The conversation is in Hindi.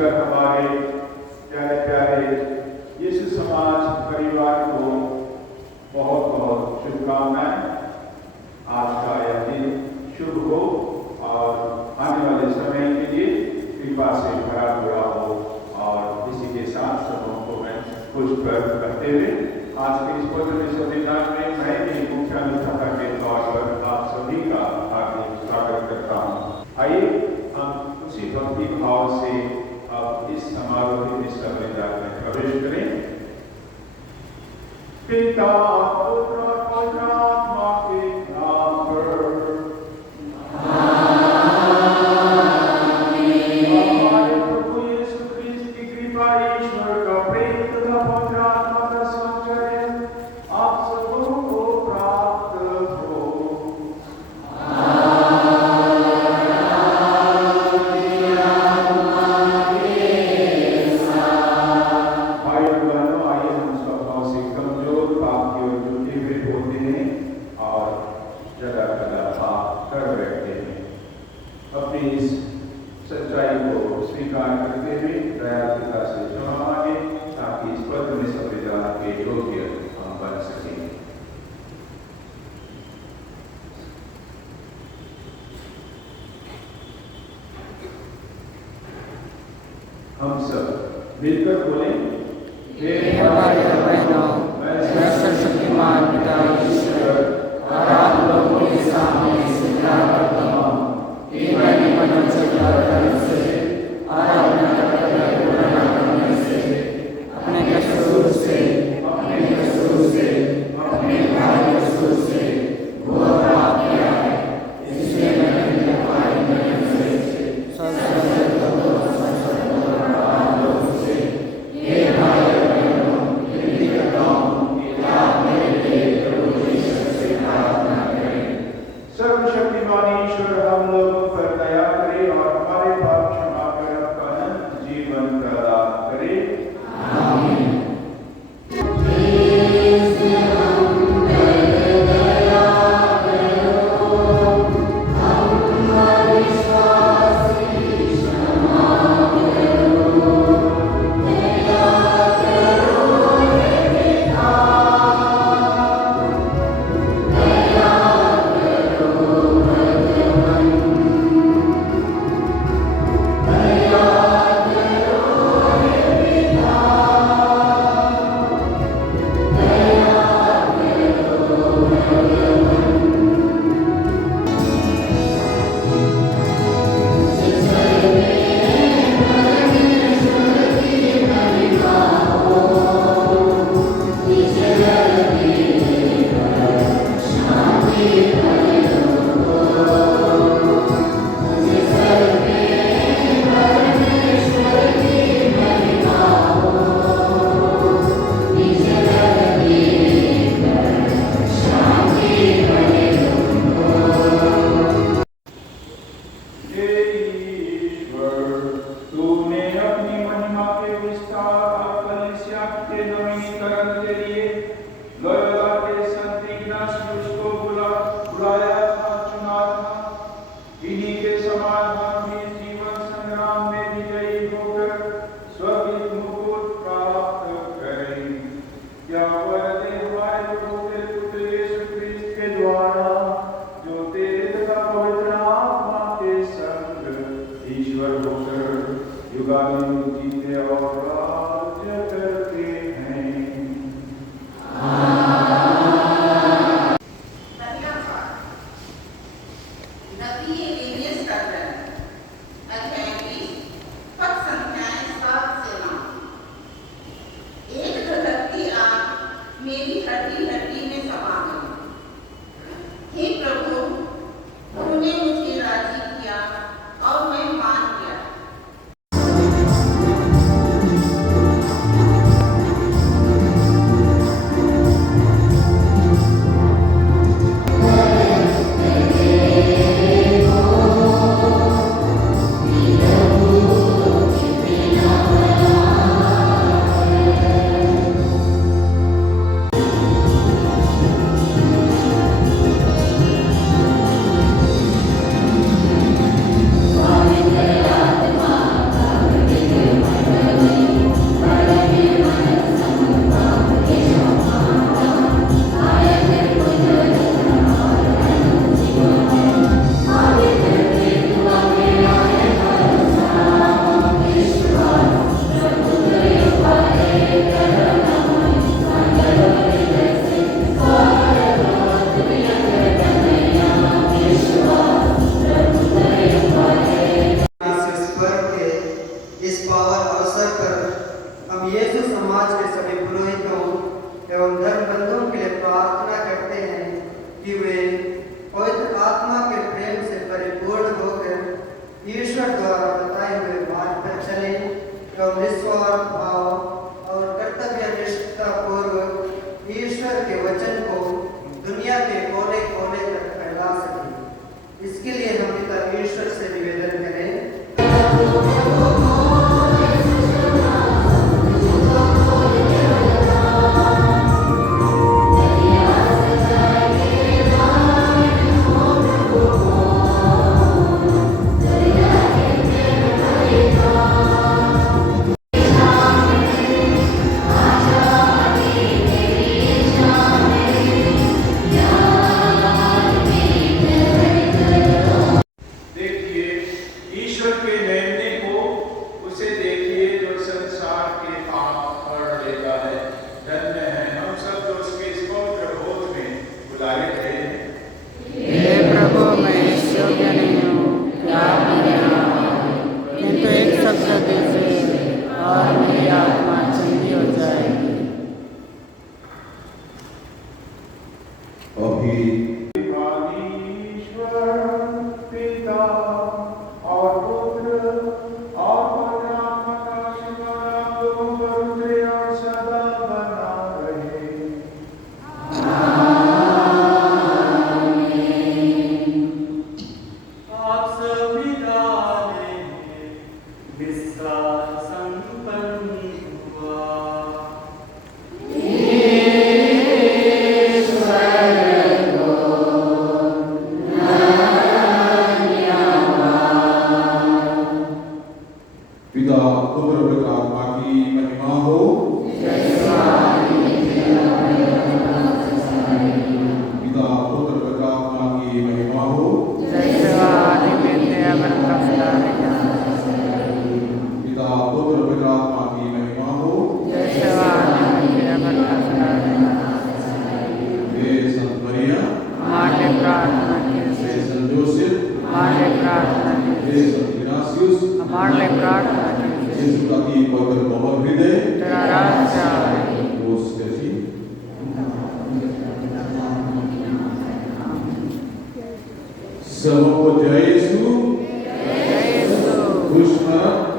विशेषकर हमारे प्यारे प्यारे यीशु समाज परिवार को बहुत बहुत शुभकामनाएं। आज का यह दिन शुभ हो और आने वाले समय के लिए कृपा से भरा हुआ हो। और इसी के साथ सबों को मैं कुछ पर कहते हुए आज के इस पवित्र संविधान में मैं भी मुख्यानुष्ठाता के तौर पर आप सभी का हार्दिक स्वागत करता हूँ। आइए हम उसी भक्ति भाव से अब इस समारोह के संविधान में प्रवेश करें। पिता पुत्र पवित्र आत्मा के नाम पर हम सब मिलकर बोलें, हे हमारे बहनों, मैं सर्वशक्तिमान पिता ईश्वर और आप लोगों के सामने स्वीकार करता हूँ कि मैंने मन से कर्म से और अपने कर्तव्य पूरा न करने से, अपने कसूर से, अपने भाई कसूर से घोर पाप किया है। इसलिए मैंने तुम्हारी मदद से प्रभु द्वारा बताए हुए मार्ग पर चले एवं निस्वार्थ भाव और कर्तव्यनिष्ठता पूर्वक ईश्वर के वचन को दुनिया के कोने कोने तक फैला सके। इसके लिए हम पिता ईश्वर से निवेदन करें। Semua jaya Yesus, Krishna